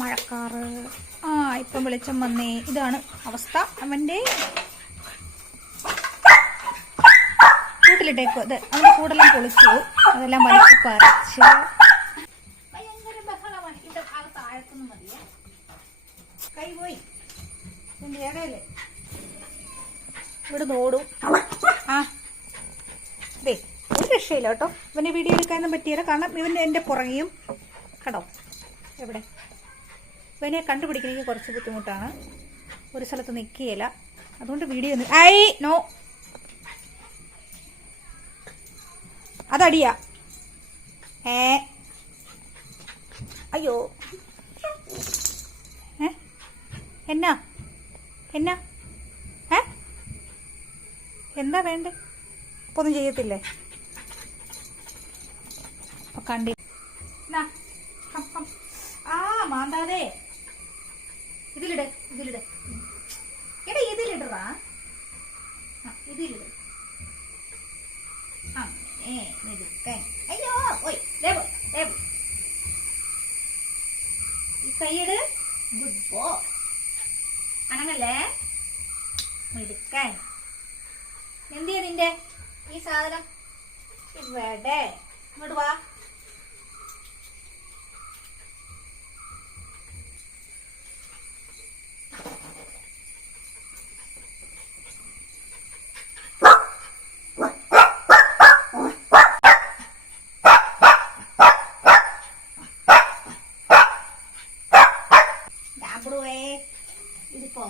മഴക്കാറ്. ആ ഇപ്പം വെളിച്ചം വന്നേ. ഇതാണ് അവസ്ഥ. അവന്റെ കൂട്ടിലിട്ടേക്കും. അത് അവന്റെ കൂടെല്ലാം പൊളിച്ചു. അതെല്ലാം വലിച്ചു പറിച്ച്. ഭയങ്കര ബഹളമാണ്. കൈ പോയി. ഇവിടെ ഓടും. ആ. ദേ ഒരു രക്ഷയില്ല കേട്ടോ. ഇവനെ വീഡിയോ എടുക്കാനും പറ്റിയില്ല. കാരണം ഇവന്റെ എന്റെ പുറകെയും കടോ എവിടെ? ഇവനെ കണ്ടുപിടിക്കണമെങ്കിൽ കുറച്ച് ബുദ്ധിമുട്ടാണ്. ഒരു സ്ഥലത്ത് നിൽക്കുകയില്ല. അതുകൊണ്ട് വീഡിയോ ഒന്ന് ഐ നോ. അതടിയാ. ഏ. അയ്യോ. ഏ? എന്നാ? എന്നാ? ഏ? എന്താ വേണ്ടേ? അപ്പൊ ഒന്നും ചെയ്യത്തില്ലേ? അപ്പൊ കണ്ടി. ആ മാന്താതെ. ഇതിലിട് ഇതിലിട്. എടാ ഇതിലിടറാ. ആ, ഇതിലിട്. അങ്ങനെ മെടുക്കൻ അയ്യോ ഓയ് ദേ പോയ്, ദേ പോയ്. ഈ കൈയിട് ഗുഡ് ബോ അനങ്ങല്ലേ? മിടുക്കൻ. എന്തിയാ നിന്റെ ഈ സാധനം? ഇവിടെ. ഇങ്ങോട്ട് വാ. బ్రో ఏ ఇది పో